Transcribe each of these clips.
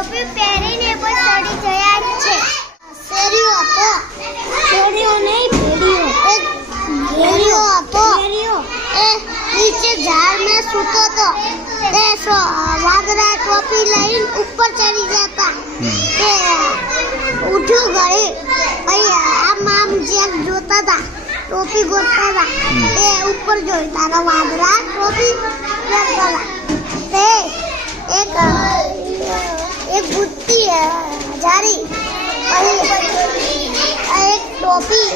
ટોપી પહેરીને પણ ચડી ગયા છે. શેરીઓ હતો, શેરીઓ નહીં ભેડીઓ હતો. એ નીચે ઝાડમાં સૂતો હતો. તે વાદળા ટોપી લઈને ઉપર ચડી જતા. તે ઉઠ્યું ઘરે. પછી આમ જેમ જોતા હતા, ટોપી ગોતતા હતા. તે ઉપર જોઈ તારા વાદળા ટોપી પહેરતા હતા. તે એક બુટ્ટી જારી એક ટોપી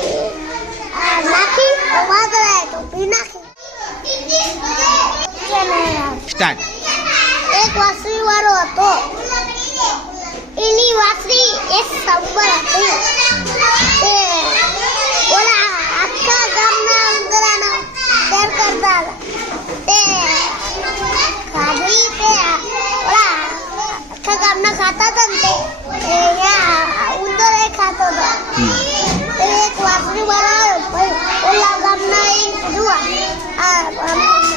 નાખી તો વાદળાએ ટોપી નાખી. એક વાસળી વાળો હતો. એની વાસળી એક સબ્બર હતી. તે ઓલા આખા ગામના ઉંદરાનો ડર કરતા હતા. તે ખાધી તે ઓલા આખા ગામના ખાતા હતા ને તે ઉંદર એ ખાતો હતો. તે એક વાસળી વાળો આવ્યો. પછી ઓલા ગામના એ કીધું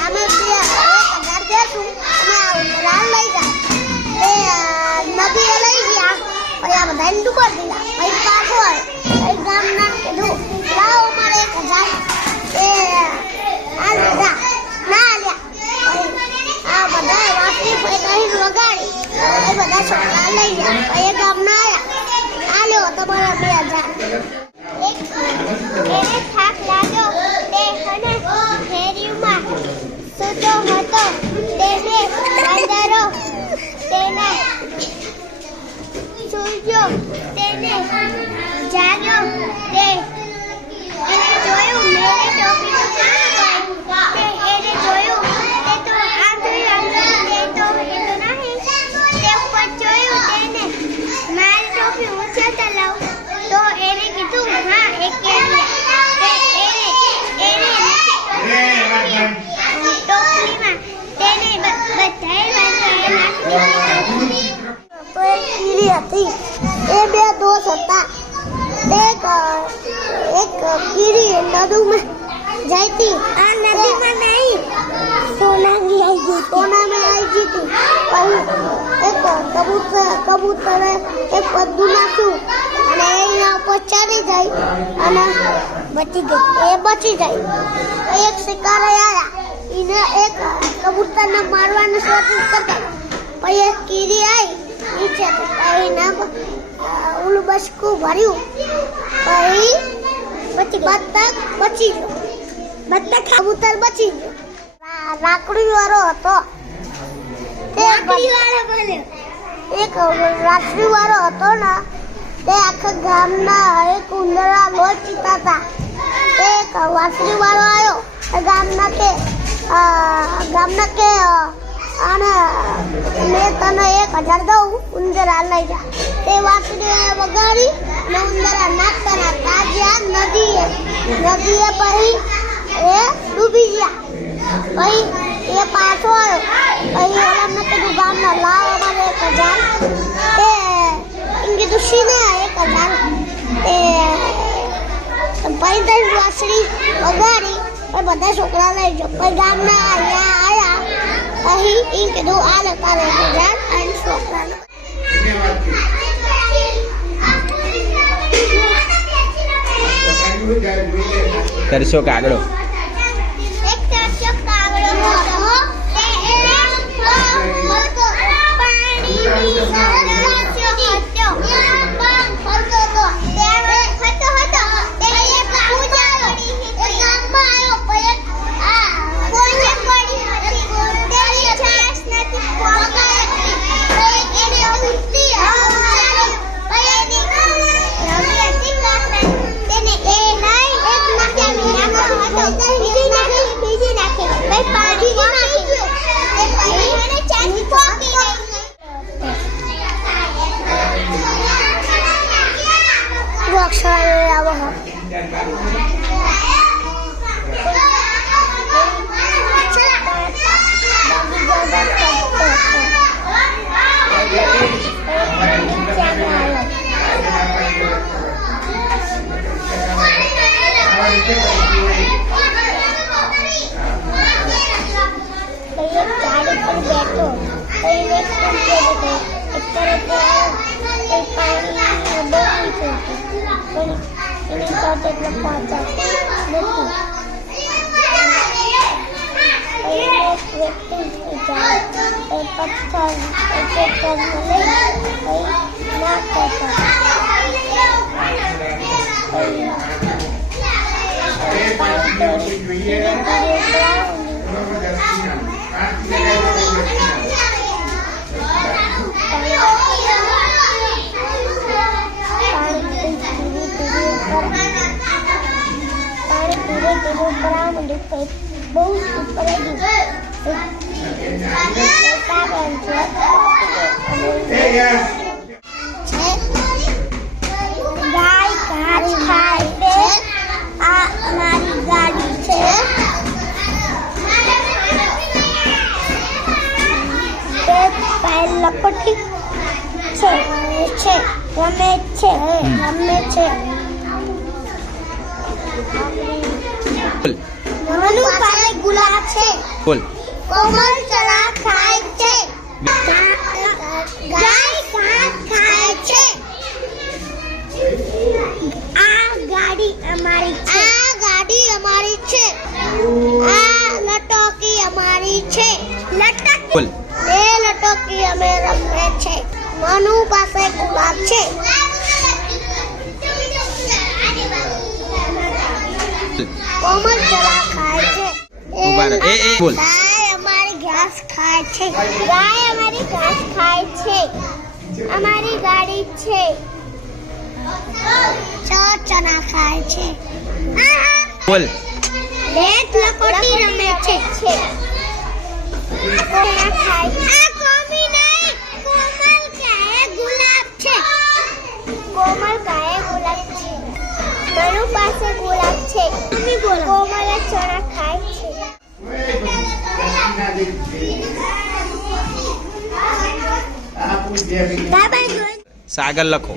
અમે 1000 દેશું અને આ ઉંદરા લઈ જાય. તે નદીએ લઈ ગયા. પછી આ બધાને ડૂબા દીધા. પછી પાછો આવ્યો. ગામના કીધું લાવો મારે 1000. તે આ લીધા ના લ્યા. આ બધા વાસળી ફેંકાઈ વગાડી. એ બધા છોકરા લઈ ગયા. પછી ગામના આવ્યા. આ લ્યો તમારા 2000. એને થાક લાગ્યો. તે ફેરીમાં સૂતો હતો. તેને વાંદરો તેને સૂર્યો. તેને જાગ્યો. તે એને જોયું મેરે ટોપીનું કામ તે એને જોયું. તે તો આંધળી તે તો એ તો નહીં. તે ઉપર જોયું. તેને મારી ટોપી હું છતાં લાવું. તો એને કીધું હા એક ટોપલીમાં તેને બધાએ વાંદરાએ નાખી. તો એક કીડી હતી. એ બે દોસ્ત હતા. એક કીડી નદીમાં જઈ હતી. આ નદીમાં નહીં, સોનામાં આવી ગઈ. પછી એક કબૂતરે એક પદ્દું નાખ્યું અને એના ઉપર ચડી જાય અને બચી ગઈ. એ બચી જાય. એક શિકારી આવ્યા. એને એક કબૂતરને મારવાનું કોશિશ કરતા. પછી એક કીડી આવી નીચે. એના ઓલું બચકું ભર્યું. પછી બતક બચી ગયો. કબૂતર બચી ગયો. લાકડી વાળો હતો. એક લાકડી વાળો હતો ને તે આખા ગામના એક ઉંદરા લોટ પીતા હતા. એક વાસળી વાળો આવ્યો. ગામના કે અને મેં તને 1000 દઉં, ઉંદરા લઈ જા. તે વાસળી વગાડી અને ઉંદરા નાખતા જ્યાં નદીએ પછી એ ડૂબી ગયા. પછી એ પાછો આવ્યો. પછી એમને કીધું ગામના લાવ અમારે 1000. તે એમ કીધું શીને 1000. તે પછી વાસળી વગાડી. બધા છોકરા લઈ જાઓ. પછી ગામના અહીંયા આવ્યા. પછી એમ કીધું આ લેતા 1000 અને છોકરાને કરશો કાગડો. गाड़ी पर बैठो, एक तरफ એટલે પહોંચાતી નથી. એક વ્યક્તિ જાય એ પથ્થર લઈ ના કરતા બહુ ઉપર ગાય ઘાસ ખાય છે. આ અમારી ગાડી છે. તે પેલ લપટી છે રમે છે. મનુ પાસે ગુલાબ છે. બોલ. કોમલ ચણા ખાય છે. ગાય ઘાસ ખાય છે. આ ગાડી અમારી છે. આ લટકી અમારી છે. બોલ. એ લટકી અમે રમે છે. મનુ પાસે ગુલાબ છે. કોમલ ચણા ખાય છે. ઉભા રહો. એ બોલ. ગાય અમારી ઘાસ ખાય છે. અમારી ગાડી છે. ચણા ખાય છે. બોલ. લેટ લકોટી રમે છે. ચણા ખાય છે. આ કોમી નહીં, કોમલ ગાય ગુલાબ છે. મનુ પાસે ગુલાબ છે. કોમલ ચણા ખાય છે. સાગર લખો.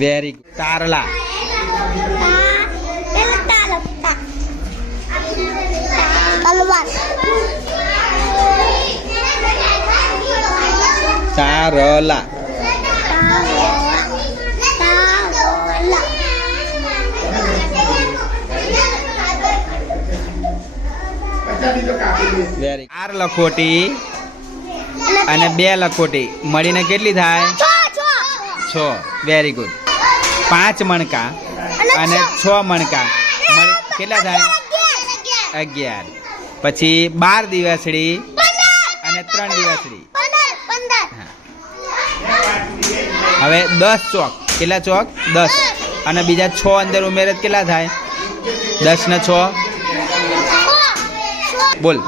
Very good. તારલા. તલવાર. તારલા. વેરી. 4 લખોટી અને 2 લખોટી મળીને કેટલી થાય? 6. Very good. 5 મણકા અને 6 મણકા કેટલા થાય? 11. પછી 12 દિવસડી અને 3 દિવસડી. હવે 10 ચોક. કેટલા ચોક? 10. અને બીજા 6 અંદર ઉમેરે તો કેટલા થાય? 10 ને 6. બોલ.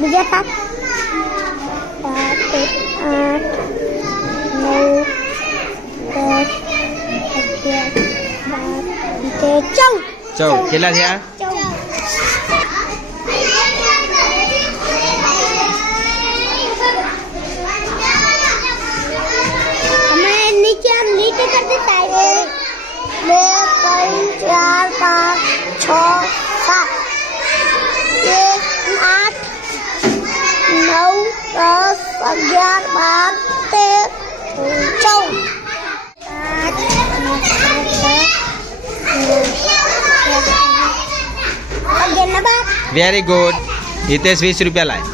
બીજા 7 14. કેટલા થયા? નીચે कर देता है. 2 3 4 5 6 7 8 9 10 11 12 13 વેરી ગુડ. હિતેશ 20 રૂપિયા લાય.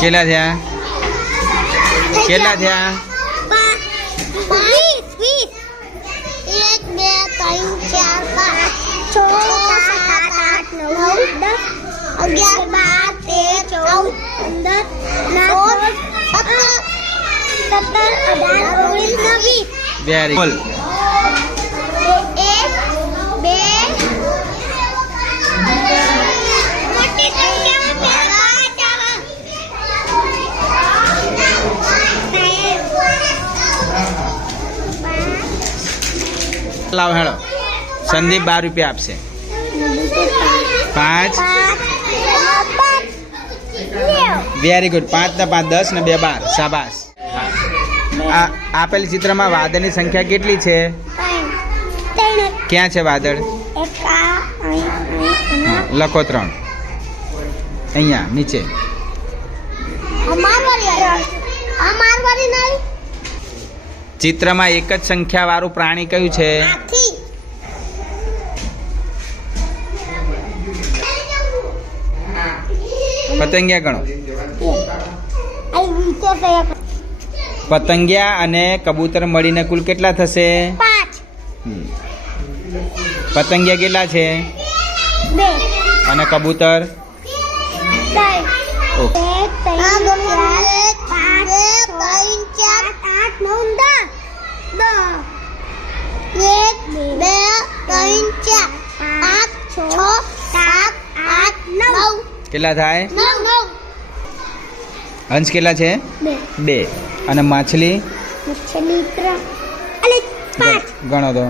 કેટલા થયા? 20 વેરી ગુડ. લાવ હેળો. સંદીપ 12 રૂપિયા આપશે. 5. Very good. 5 ને 5 10 ને 2 12. શાબાશ. આ આપેલ ચિત્રમાં વાદળની સંખ્યા કેટલી છે? ક્યાં છે વાદળ? લખો 3 અહીંયા નીચે. ચિત્રમાં એક જ સંખ્યા વાળું પ્રાણી કયું છે? પતંગિયા ગણો. પતંગિયા અને કબૂતર મળીને કુલ કેટલા થશે? 5. પતંગિયા કેટલા છે? 2. અને કબૂતર? 3. ઓકે. 1 2 3 4 5 6 7 8 કેટલા થાય? 9. હંસ કેટલા છે? 2. અને માછલી? મછલી 3 અને 5. ગણો તો.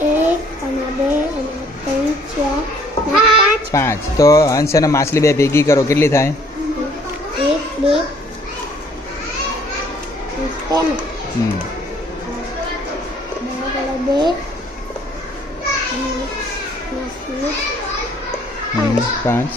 1 અને 2 અને 3 4 5. તો હંસ અને માછલી બે ભેગી કરો કેટલી થાય? 1 2 હમ 5.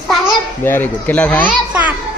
સાહેબ વેરી ગુડ. કેટલા થાય? 7